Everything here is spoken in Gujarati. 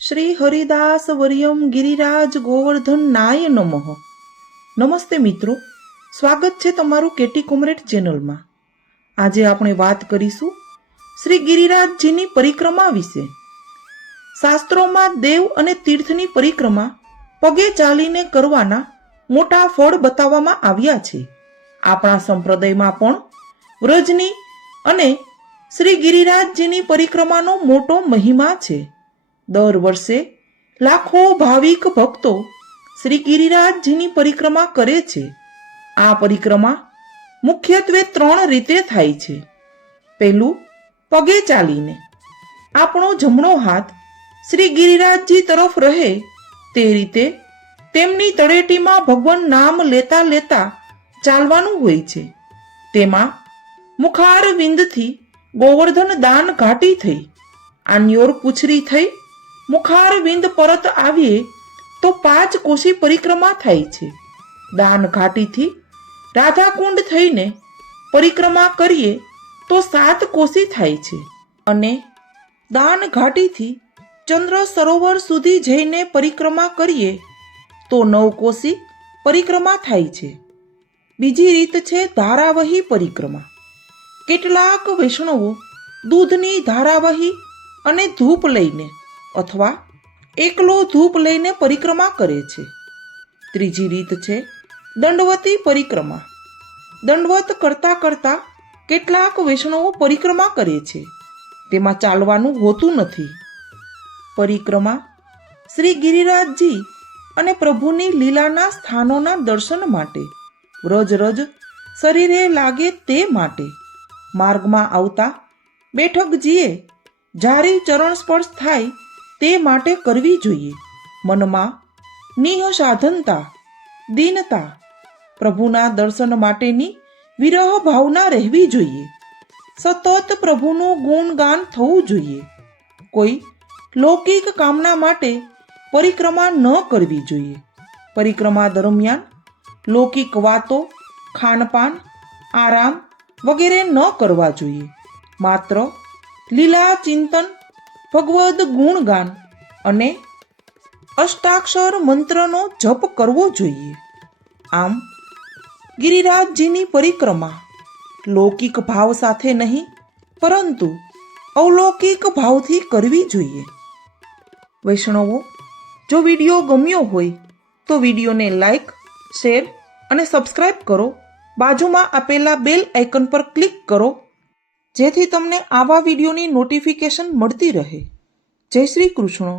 શ્રી હરિદાસ વર્યમ ગિરિરાજ ગોવર્ધન નાય નમઃ. નમસ્તે મિત્રો, સ્વાગત છે તમારું કેટી કોમરેડ ચેનલમાં. આજે આપણે વાત કરીશું શ્રી ગિરિરાજજીની પરિક્રમા વિશે. શાસ્ત્રોમાં દેવ અને તીર્થની પરિક્રમા પગે ચાલીને કરવાના મોટા ફળ બતાવવામાં આવ્યા છે. આપણા સંપ્રદાયમાં પણ વ્રજની અને શ્રી ગિરિરાજજીની પરિક્રમાનો મોટો મહિમા છે. દર વર્ષે લાખો ભાવિક ભક્તો શ્રી ગિરિરાજજીની પરિક્રમા કરે છે. આ પરિક્રમા મુખ્યત્વે 3 રીતે થાય છે. પહેલું, પગે ચાલીને. આપણો જમણો હાથ શ્રી ગિરિરાજજી તરફ રહે તે રીતે તેમની તળેટીમાં ભગવાન નામ લેતા લેતા ચાલવાનું હોય છે. તેમાં મુખારવિંદથી ગોવર્ધન દાન ઘાટી થઈ આન્યોર પૂછરી થઈ મુખારવિંદ પરત આવીએ તો 5 કોશી પરિક્રમા થાય છે. દાન ઘાટીથી રાધાકુંડ થઈને પરિક્રમા કરીએ તો 7 કોશી થાય છે અને દાન ઘાટીથી ચંદ્ર સરોવર સુધી જઈને પરિક્રમા કરીએ તો 9 કોશી પરિક્રમા થાય છે. બીજી રીત છે ધારાવહી પરિક્રમા. કેટલાક વૈષ્ણવો દૂધની ધારાવહી અને ધૂપ લઈને અથવા એકલો ધૂપ લઈને પરિક્રમા કરે છે. ત્રીજી રીત છે દંડવતી પરિક્રમા. દંડવત કરતા કરતા કેટલાક વૈષ્ણવો પરિક્રમા કરે છે. તેમાં ચાલવાનું હોતું નથી. પરિક્રમા શ્રી ગિરિરાજજી અને પ્રભુની લીલાના સ્થાનોના દર્શન માટે, વ્રજ રજ શરીરે લાગે તે માટે, માર્ગમાં આવતા બેઠકજીએ જારી ચરણ સ્પર્શ થાય તે માટે કરવી જોઈએ. મનમાં નિઃસાધનતા, દીનતા, પ્રભુના દર્શન માટેની વિરહ ભાવના રહેવી જોઈએ. સતત પ્રભુનું ગુણગાન થવું જોઈએ. કોઈ લૌકિક કામના માટે પરિક્રમા ન કરવી જોઈએ. પરિક્રમા દરમિયાન લૌકિક વાતો, ખાનપાન, આરામ વગેરે ન કરવા જોઈએ. માત્ર લીલા ચિંતન, ભગવદ ગુણગાન અને અષ્ટાક્ષર મંત્રનો જપ કરવો જોઈએ. આમ ગિરિરાજજીની પરિક્રમા લૌકિક ભાવ સાથે નહીં પરંતુ અલૌકિક ભાવથી કરવી જોઈએ. વૈષ્ણવો, જો વિડીયો ગમ્યો હોય તો વિડીયોને લાઈક, શેર અને સબસ્ક્રાઇબ કરો. બાજુમાં આપેલા બેલ આઇકન પર ક્લિક કરો જેથી તમને આવા વિડીયોની નોટિફિકેશન મળતી રહે. જય શ્રી કૃષ્ણ.